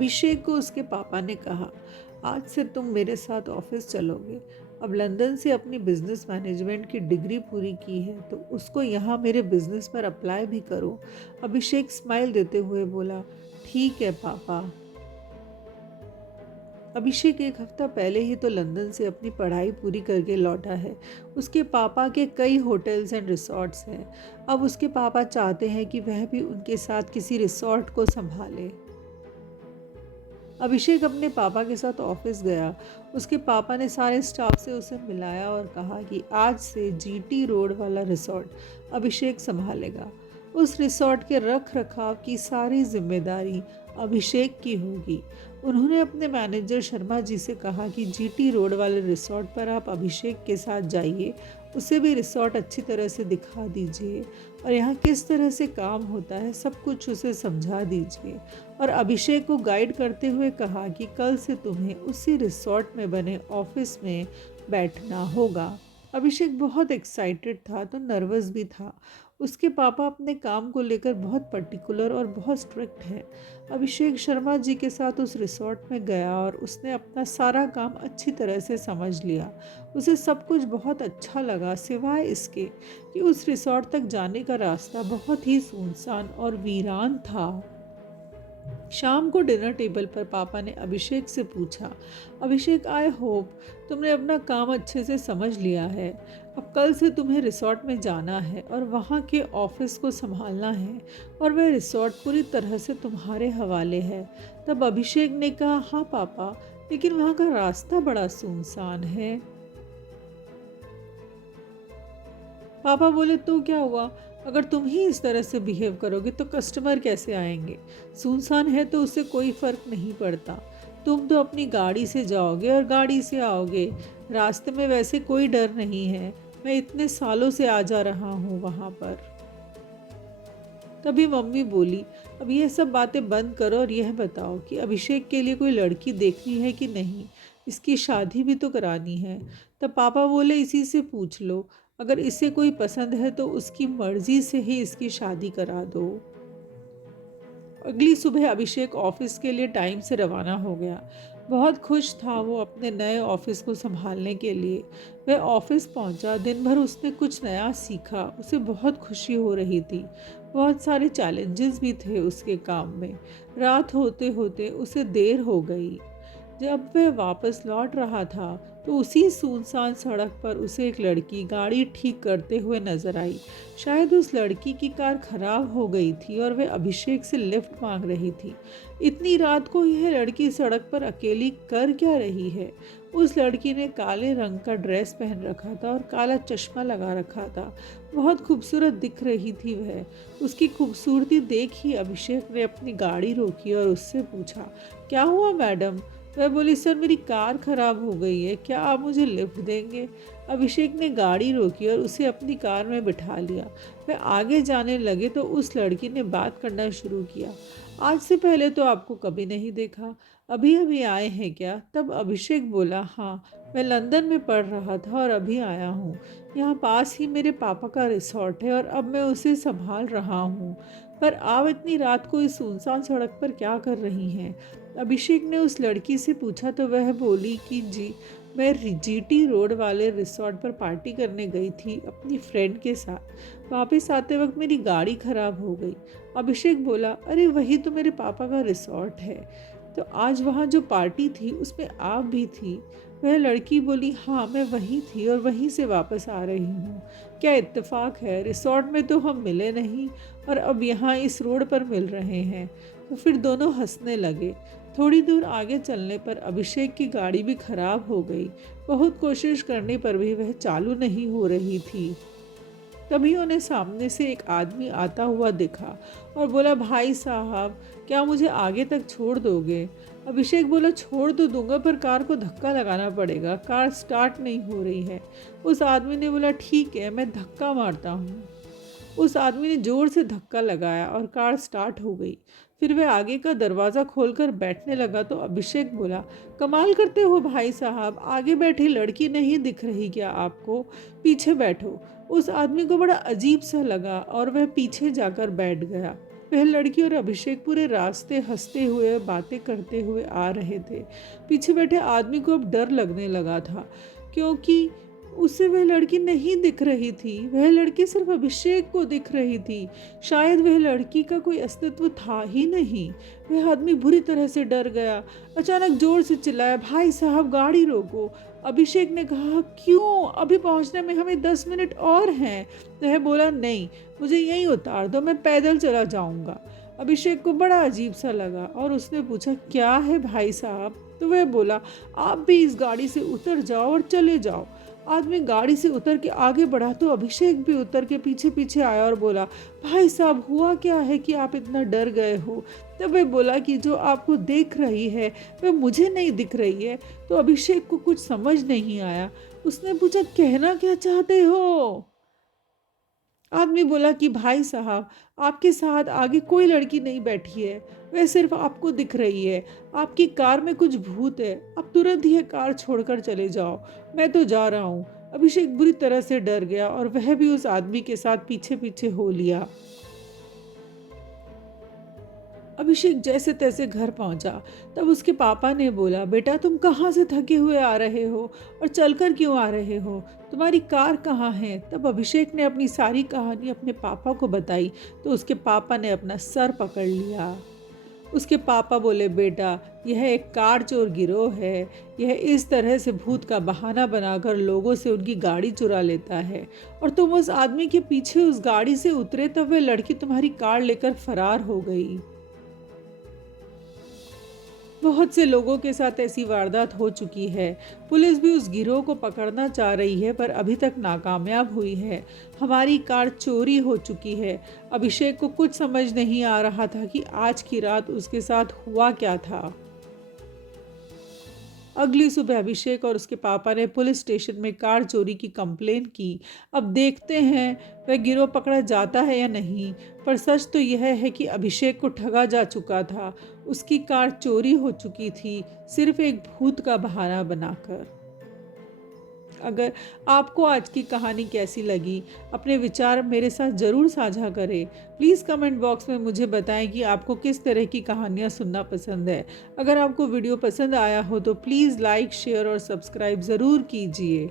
अभिषेक को उसके पापा ने कहा, आज से तुम मेरे साथ ऑफिस चलोगे। अब लंदन से अपनी बिजनेस मैनेजमेंट की डिग्री पूरी की है तो उसको यहाँ मेरे बिजनेस पर अप्लाई भी करो। अभिषेक स्माइल देते हुए बोला, ठीक है पापा। अभिषेक एक हफ्ता पहले ही तो लंदन से अपनी पढ़ाई पूरी करके लौटा है। उसके पापा के कई होटल्स एंड रिसॉर्ट्स हैं। अब उसके पापा चाहते हैं कि वह भी उनके साथ किसी रिसॉर्ट को संभाले। अभिषेक अपने पापा के साथ ऑफिस गया। उसके पापा ने सारे स्टाफ से उसे मिलाया और कहा कि आज से जीटी रोड वाला रिसॉर्ट अभिषेक संभालेगा। उस रिसॉर्ट के रख रखाव की सारी जिम्मेदारी अभिषेक की होगी। उन्होंने अपने मैनेजर शर्मा जी से कहा कि जीटी रोड वाले रिसॉर्ट पर आप अभिषेक के साथ जाइए, उसे भी रिसॉर्ट अच्छी तरह से दिखा दीजिए और यहाँ किस तरह से काम होता है सब कुछ उसे समझा दीजिए। और अभिषेक को गाइड करते हुए कहा कि कल से तुम्हें उसी रिसॉर्ट में बने ऑफिस में बैठना होगा। अभिषेक बहुत एक्साइटेड था तो नर्वस भी था। उसके पापा अपने काम को लेकर बहुत पर्टिकुलर और बहुत स्ट्रिक्ट हैं। अभिषेक शर्मा जी के साथ उस रिसॉर्ट में गया और उसने अपना सारा काम अच्छी तरह से समझ लिया। उसे सब कुछ बहुत अच्छा लगा सिवाय इसके कि उस रिसॉर्ट तक जाने का रास्ता बहुत ही सुनसान और वीरान था। शाम को डिनर टेबल पर पापा ने अभिषेक से पूछा, अभिषेक आई होप तुमने अपना काम अच्छे से समझ लिया है। अब कल से तुम्हें रिसॉर्ट में जाना है और वहाँ के ऑफिस को संभालना है और वह रिसॉर्ट पूरी तरह से तुम्हारे हवाले है। तब अभिषेक ने कहा, हाँ पापा, लेकिन वहाँ का रास्ता बड़ा सुनसान है। पापा बोले, तो क्या हुआ, अगर तुम ही इस तरह से बिहेव करोगे तो कस्टमर कैसे आएंगे। सुनसान है तो उससे कोई फर्क नहीं पड़ता। तुम तो अपनी गाड़ी से जाओगे और गाड़ी से आओगे। रास्ते में वैसे कोई डर नहीं है। मैं इतने सालों से आ जा रहा हूँ वहाँ पर। तभी मम्मी बोली, अब यह सब बातें बंद करो और यह बताओ कि अभिषेक के लिए कोई लड़की देखनी है कि नहीं। इसकी शादी भी तो करानी है। तब पापा बोले, इसी से पूछ लो, अगर इसे कोई पसंद है तो उसकी मर्जी से ही इसकी शादी करा दो। अगली सुबह अभिषेक ऑफिस के लिए टाइम से रवाना हो गया। बहुत खुश था वो अपने नए ऑफिस को संभालने के लिए। वह ऑफिस पहुंचा। दिन भर उसने कुछ नया सीखा। उसे बहुत खुशी हो रही थी। बहुत सारे चैलेंजेस भी थे उसके काम में। रात होते होते उसे देर हो गई। जब वह वापस लौट रहा था तो उसी सुनसान सड़क पर उसे एक लड़की गाड़ी ठीक करते हुए नजर आई। शायद उस लड़की की कार खराब हो गई थी और वह अभिषेक से लिफ्ट मांग रही थी। इतनी रात को यह लड़की सड़क पर अकेली कर क्या रही है। उस लड़की ने काले रंग का ड्रेस पहन रखा था और काला चश्मा लगा रखा था। बहुत खूबसूरत दिख रही थी वह। उसकी खूबसूरती देख ही अभिषेक ने अपनी गाड़ी रोकी और उससे पूछा, क्या हुआ मैडम। वह बोली, सर मेरी कार खराब हो गई है, क्या आप मुझे लिफ्ट देंगे। अभिषेक ने गाड़ी रोकी और उसे अपनी कार में बिठा लिया। वह आगे जाने लगे तो उस लड़की ने बात करना शुरू किया, आज से पहले तो आपको कभी नहीं देखा, अभी अभी आए हैं क्या। तब अभिषेक बोला, हाँ मैं लंदन में पढ़ रहा था और अभी आया हूँ। यहाँ पास ही मेरे पापा का रिसॉर्ट है और अब मैं उसे संभाल रहा हूँ। पर आप इतनी रात को इस सुनसान सड़क पर क्या कर रही हैं। अभिषेक ने उस लड़की से पूछा तो वह बोली कि जी मैं जीटी रोड वाले रिसॉर्ट पर पार्टी करने गई थी अपनी फ्रेंड के साथ। वापस आते वक्त मेरी गाड़ी खराब हो गई। अभिषेक बोला, अरे वही तो मेरे पापा का रिसॉर्ट है, तो आज वहाँ जो पार्टी थी उसमें आप भी थी। वह लड़की बोली, हाँ मैं वहीं थी और वहीं से वापस आ रही हूँ। क्या इत्तेफाक है, रिसॉर्ट में तो हम मिले नहीं और अब यहाँ इस रोड पर मिल रहे हैं। तो फिर दोनों हंसने लगे। थोड़ी दूर आगे चलने पर अभिषेक की गाड़ी भी खराब हो गई। बहुत कोशिश करने पर भी वह चालू नहीं हो रही थी। तभी उन्हें सामने से एक आदमी आता हुआ दिखा और बोला, भाई साहब क्या मुझे आगे तक छोड़ दोगे। अभिषेक बोला, छोड़ तो दूंगा पर कार को धक्का लगाना पड़ेगा, कार स्टार्ट नहीं हो रही है। उस आदमी ने बोला, ठीक है मैं धक्का मारता हूँ। उस आदमी ने जोर से धक्का लगाया और कार स्टार्ट हो गई। फिर वह आगे का दरवाज़ा खोलकर बैठने लगा तो अभिषेक बोला, कमाल करते हो भाई साहब, आगे बैठी लड़की नहीं दिख रही क्या आपको, पीछे बैठो। उस आदमी को बड़ा अजीब सा लगा और वह पीछे जाकर बैठ गया। वह लड़की और अभिषेक पूरे रास्ते हंसते हुए बातें करते हुए आ रहे थे। पीछे बैठे आदमी को अब डर लगने लगा था, क्योंकि उसे वह लड़की नहीं दिख रही थी। वह लड़की सिर्फ अभिषेक को दिख रही थी। शायद वह लड़की का कोई अस्तित्व था ही नहीं। वह आदमी बुरी तरह से डर गया। अचानक जोर से चिल्लाया, भाई साहब गाड़ी रोको। अभिषेक ने कहा, क्यों? अभी पहुंचने में हमें 10 मिनट और हैं। वह बोला, नहीं, मुझे यहीं उतार दो, मैं पैदल चला जाऊंगा। अभिषेक को बड़ा अजीब सा लगा और उसने पूछा, क्या है भाई साहब? तो वह बोला, आप भी इस गाड़ी से उतर जाओ और चले जाओ। आदमी गाड़ी से उतर के आगे बढ़ा तो अभिषेक भी उतर के पीछे पीछे आया और बोला, भाई साहब हुआ क्या है कि आप इतना डर गए हो? तब वह बोला कि जो आपको देख रही है वह मुझे नहीं दिख रही है। तो अभिषेक को कुछ समझ नहीं आया। उसने पूछा, कहना क्या चाहते हो? आदमी बोला कि भाई साहब, आपके साथ आगे कोई लड़की नहीं बैठी है, वह सिर्फ आपको दिख रही है। आपकी कार में कुछ भूत है, आप तुरंत यह कार छोड़कर चले जाओ, मैं तो जा रहा हूँ। अभिषेक बुरी तरह से डर गया और वह भी उस आदमी के साथ पीछे पीछे हो लिया। अभिषेक जैसे तैसे घर पहुंचा। तब उसके पापा ने बोला, बेटा तुम कहाँ से थके हुए आ रहे हो और चलकर क्यों आ रहे हो? तुम्हारी कार कहाँ है? तब अभिषेक ने अपनी सारी कहानी अपने पापा को बताई तो उसके पापा ने अपना सर पकड़ लिया। उसके पापा बोले, बेटा यह एक कार चोर गिरोह है। यह इस तरह से भूत का बहाना बनाकर लोगों से उनकी गाड़ी चुरा लेता है, और तुम उस आदमी के पीछे उस गाड़ी से उतरे तब वह लड़की तुम्हारी कार लेकर फरार हो गई। बहुत से लोगों के साथ ऐसी वारदात हो चुकी है। पुलिस भी उस गिरोह को पकड़ना चाह रही है पर अभी तक नाकामयाब हुई है। हमारी कार चोरी हो चुकी है। अभिषेक को कुछ समझ नहीं आ रहा था कि आज की रात उसके साथ हुआ क्या था। अगली सुबह अभिषेक और उसके पापा ने पुलिस स्टेशन में कार चोरी की कंप्लेन की। अब देखते हैं वह गिरोह पकड़ा जाता है या नहीं। पर सच तो यह है कि अभिषेक को ठगा जा चुका था। उसकी कार चोरी हो चुकी थी, सिर्फ एक भूत का बहाना बनाकर। अगर आपको आज की कहानी कैसी लगी, अपने विचार मेरे साथ ज़रूर साझा करें। प्लीज़ कमेंट बॉक्स में मुझे बताएं कि आपको किस तरह की कहानियाँ सुनना पसंद है। अगर आपको वीडियो पसंद आया हो तो प्लीज़ लाइक, शेयर और सब्सक्राइब ज़रूर कीजिए।